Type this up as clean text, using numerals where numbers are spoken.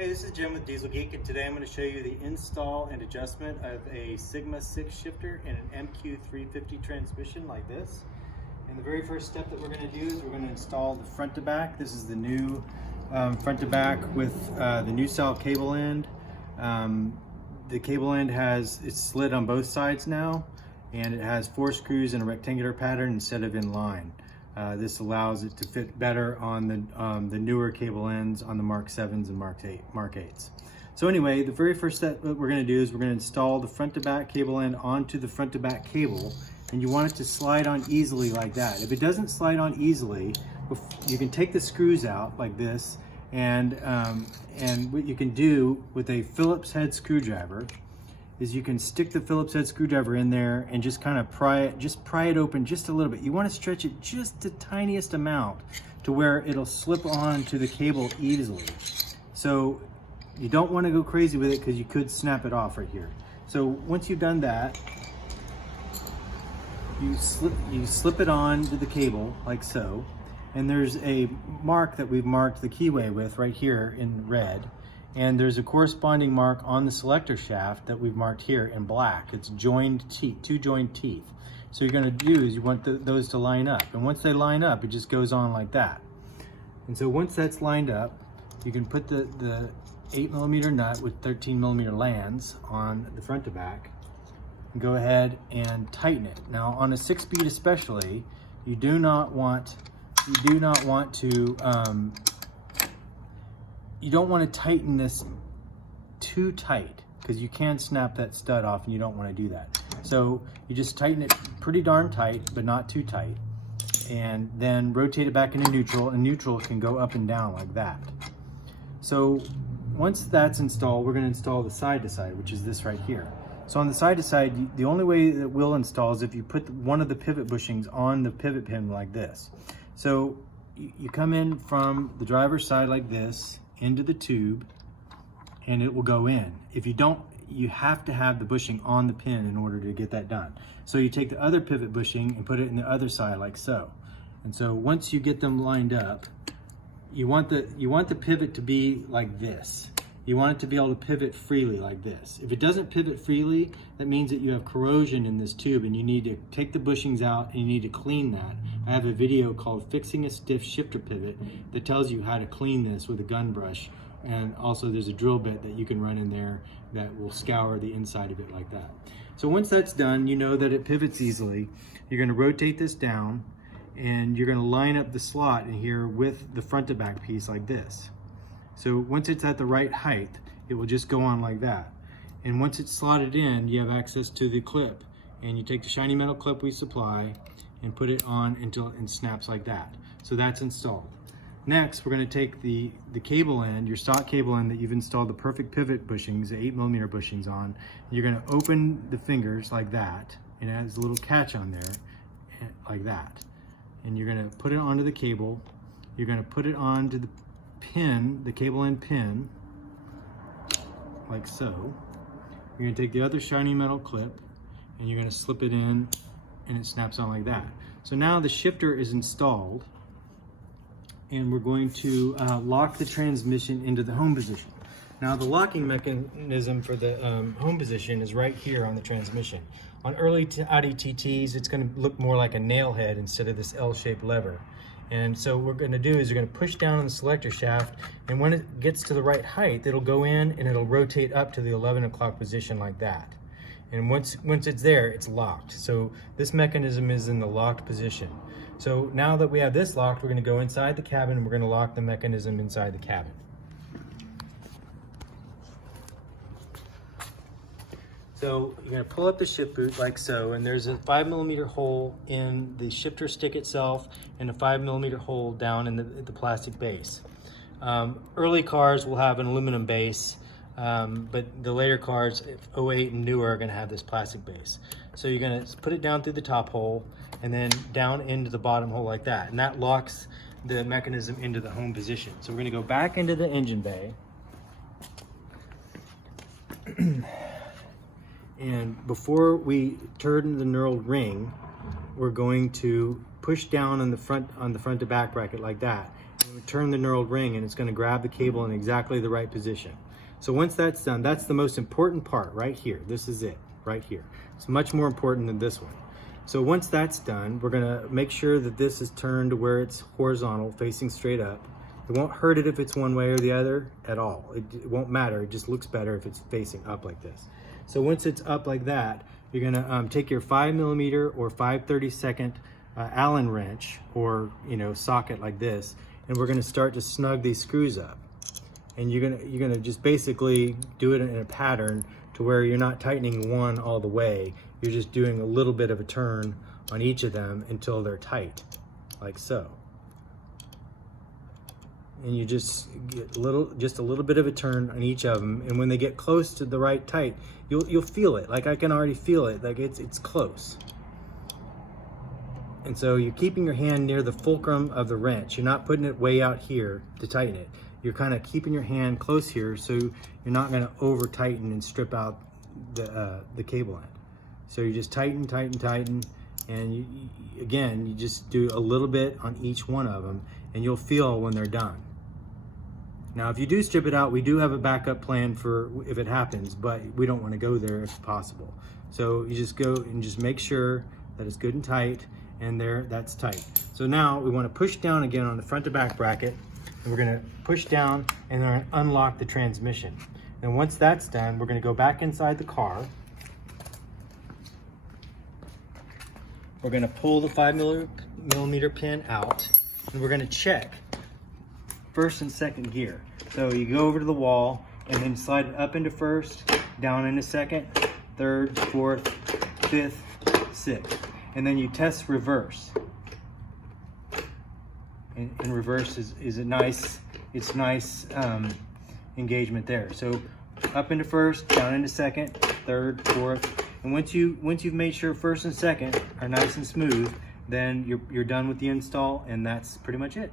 Hey, this is Jim with Dieselgeek, and today I'm going to show you the install and adjustment of a Sigma 6 shifter in an MQ350 transmission like this. And the very first step that we're going to do is we're going to install the front to back. This is the new front to back with the new style cable end. The cable end it's slid on both sides now, and it has 4 screws in a rectangular pattern instead of in line. This allows it to fit better on the newer cable ends on the Mark 7s and Mark 8s. So anyway, the very first step that we're going to do is we're going to install the front to back cable end onto the front to back cable, and you want it to slide on easily like that. If it doesn't slide on easily, you can take the screws out like this, and what you can do with a Phillips head screwdriver is you can stick the Phillips head screwdriver in there and just kind of pry it open just a little bit. You want to stretch it just the tiniest amount to where it'll slip on to the cable easily. So you don't want to go crazy with it because you could snap it off right here. So once you've done that, you slip it on to the cable like so, and there's a mark that we've marked the keyway with right here in red. And there's a corresponding mark on the selector shaft that we've marked here in black. It's joined teeth, 2 joined teeth. So you're gonna do is you want those to line up. And once they line up, it just goes on like that. And so once that's lined up, you can put the 8mm nut with 13mm lands on the front to back and go ahead and tighten it. Now on a 6-speed especially, you do not want to tighten this too tight because you can snap that stud off and you don't want to do that. So you just tighten it pretty darn tight, but not too tight. And then rotate it back into neutral, and neutral can go up and down like that. So once that's installed, we're going to install the side to side, which is this right here. So on the side to side, the only way that will install is if you put one of the pivot bushings on the pivot pin like this. So you come in from the driver's side like this, into the tube, and it will go in. If you don't, you have to have the bushing on the pin in order to get that done. So you take the other pivot bushing and put it in the other side like so. And so once you get them lined up, you want the pivot to be like this. You want it to be able to pivot freely like this. If it doesn't pivot freely, that means that you have corrosion in this tube and you need to take the bushings out and you need to clean that. I have a video called Fixing a Stiff Shifter Pivot that tells you how to clean this with a gun brush. And also there's a drill bit that you can run in there that will scour the inside of it like that. So once that's done, you know that it pivots easily. You're going to rotate this down and you're going to line up the slot in here with the front to back piece like this. So once it's at the right height, it will just go on like that. And once it's slotted in, you have access to the clip. And you take the shiny metal clip we supply and put it on until it snaps like that. So that's installed. Next, we're going to take the cable end, your stock cable end that you've installed the perfect pivot bushings, the 8mm bushings on. You're going to open the fingers like that, and it has a little catch on there, like that. And you're going to put it onto the cable. You're going to put it onto the pin, the cable end pin, like so. You're going to take the other shiny metal clip and you're going to slip it in, and it snaps on like that. So now the shifter is installed, and we're going to lock the transmission into the home position. Now the locking mechanism for the home position is right here on the transmission. On early Audi TTs, it's going to look more like a nail head instead of this L-shaped lever. And so what we're going to do is you're going to push down on the selector shaft, and when it gets to the right height, it'll go in and it'll rotate up to the 11 o'clock position like that. And once it's there, it's locked. So this mechanism is in the locked position. So now that we have this locked, we're going to go inside the cabin and we're going to lock the mechanism inside the cabin. So you're going to pull up the shift boot like so, and there's a 5mm hole in the shifter stick itself and a 5mm hole down in the plastic base. Early cars will have an aluminum base, but the later cars, 08 and newer, are going to have this plastic base. So you're going to put it down through the top hole and then down into the bottom hole like that, and that locks the mechanism into the home position. So we're going to go back into the engine bay. And before we turn the knurled ring, we're going to push down on the front to back bracket like that. You turn the knurled ring and it's going to grab the cable in exactly the right position. So once that's done, that's the most important part right here. This is it right here. It's much more important than this one. So once that's done, we're going to make sure that this is turned to where it's horizontal, facing straight up. It won't hurt it if it's one way or the other at all. It won't matter. It just looks better if it's facing up like this. So once it's up like that, you're going to take your 5mm or 5/32 Allen wrench or socket like this, and we're going to start to snug these screws up. And you're gonna just basically do it in a pattern to where you're not tightening one all the way. You're just doing a little bit of a turn on each of them until they're tight, like so. And you just get a little bit of a turn on each of them. And when they get close to the right tight, you'll feel it. Like I can already feel it. Like it's close. And so you're keeping your hand near the fulcrum of the wrench. You're not putting it way out here to tighten it. You're kind of keeping your hand close here so you're not going to over tighten and strip out the cable end. So you just tighten, and again, you just do a little bit on each one of them, and you'll feel when they're done. Now, if you do strip it out, we do have a backup plan for if it happens, but we don't want to go there if possible. So you just go and just make sure that it's good and tight, and that's tight. So now we want to push down again on the front to back bracket, and we're going to push down and then unlock the transmission. And once that's done, we're going to go back inside the car. We're going to pull the 5mm pin out, and we're going to check first and second gear. So you go over to the wall and then slide it up into first, down into second, third, fourth, fifth, sixth. And then you test reverse. And reverse is a nice engagement there. So up into first, down into second, third, fourth. And once you've made sure first and second are nice and smooth, then you're done with the install, and that's pretty much it.